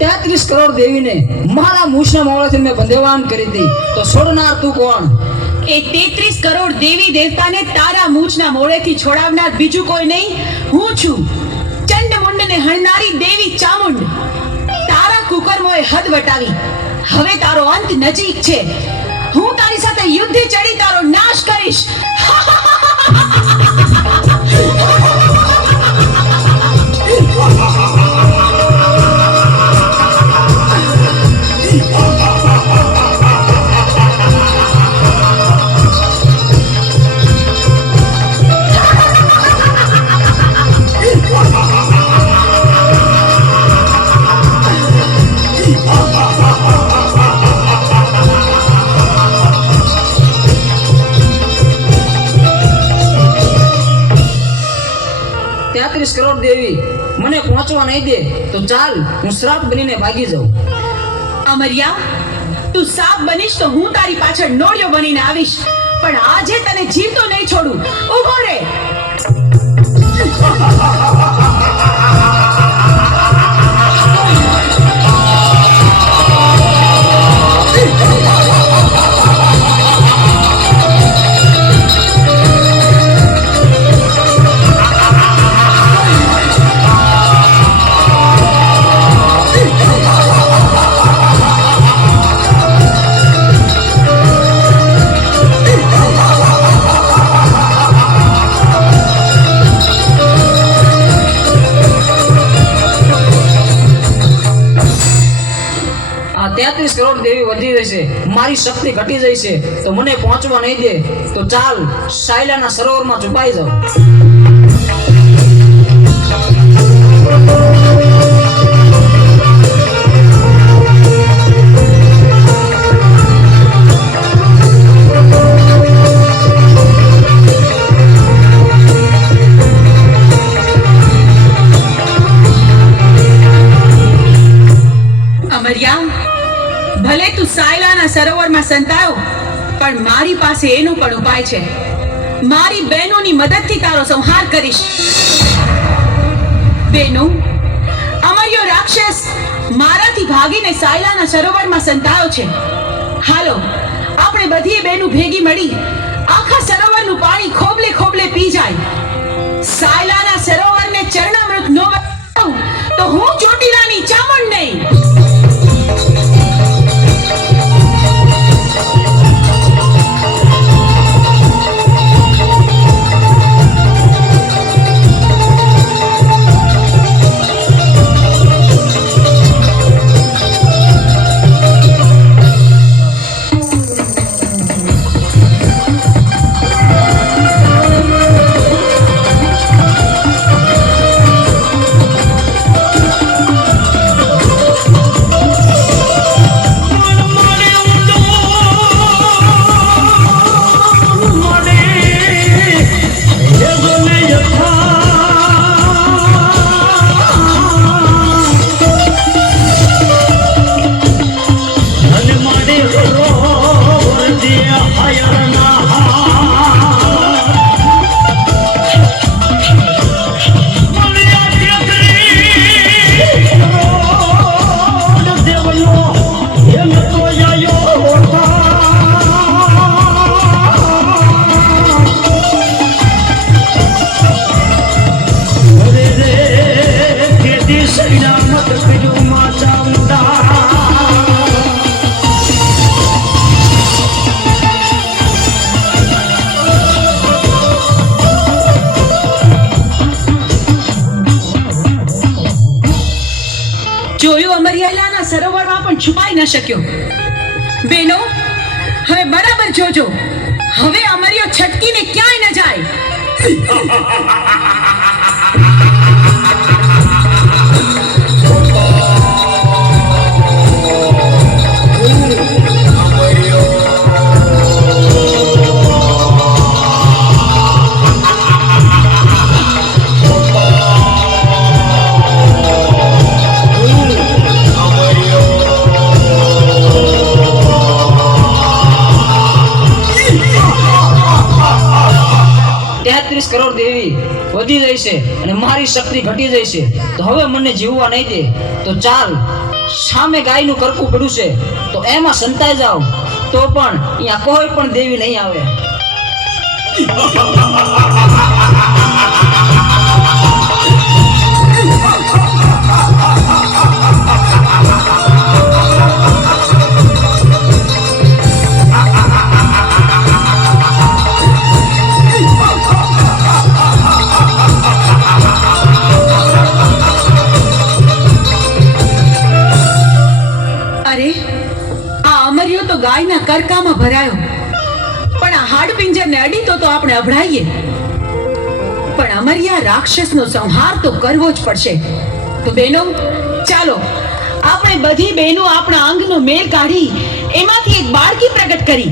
33 કરોડ દેવીને મારા મૂછના મોળાથી મેં બંધેવાન કરી હતી, તો છોડનાર તું કોણ? એ 33 કરોડ દેવી દેવતાને તારા મૂછના મોળેથી છોડાવનાર બીજું કોઈ નહીં, હું છું ચંડમુંડને હણનારી દેવી ચામુંડ. તારા કુકર્મોએ હદ વટાવી, હવે તારો અંત નજીક છે. હું તારી સાથે યુદ્ધે ચડી તારો નાશ કરીશ. કરોડ દેવી મને પહોંચવા નહીં દે તો ચાલ, હું શ્રાપ બનીને ભાગી જાઉં. અમર્યા, તું સાપ બનીશ તો હું તારી પાછળ નોળિયો બનીને આવીશ, પણ આજે તને જીવતો નહીં છોડું. ઊભો રહે. કરોડ દેવી વધી જશે, મારી શક્તિ ઘટી જાય છે, તો મને પહોંચવા નહીં દે તો ચાલ, સાયલાના સરોવરમાં છુપાઈ જાઉં. ભલે તું સાયલાના સરોવરમાં સંતાયો, પણ મારી પાસે એનો પણ ઉપાય છે. મારી બહેનોની મદદથી તારો સંહાર કરીશ. બહેનો, અમર્યો રાક્ષસ મારાથી ભાગીને સાયલાના સરોવરમાં સંતાયો છે. હાલો, આપણે બધી બહેનો ભેગી મળી આખા સરોવરનું પાણી ખોબલે ખોબલે પી જાય. સાયલાના સરોવરને ચરણામૃત ન બનાવું તો હું ચોટીલાની ચામુંડ નહીં. સરોવરમાં પણ છુપાઈ ન શક્યો. બેનો, હવે બરાબર જોજો, હવે અમર્યો છટકીને ક્યાંય ન જાય. કરોડ દેવી વધી જાય છે અને મારી શક્તિ ઘટી જાય છે, તો હવે મને જીવવા નહીં દે. તો ચાલ, સામે ગાયનું કરકું પડ્યું છે, તો એમાં સંતાઈ જાવ, તો પણ અહીંયા કોઈ પણ દેવી નહીં આવે. અરે, આ અમર્યો તો ગાયના કરકામાં ભરાયો, પણ આ હાડપિંજરને અડીતો તો આપણે અભડાઈએ. પણ અમર્યા રાક્ષસનો સંહાર તો કરવો જ પડશે. તો બહેનો, ચાલો આપણે બધી બહેનો આપણા અંગનો મેળ કાઢી એમાંથી એક બાળકી પ્રગટ કરી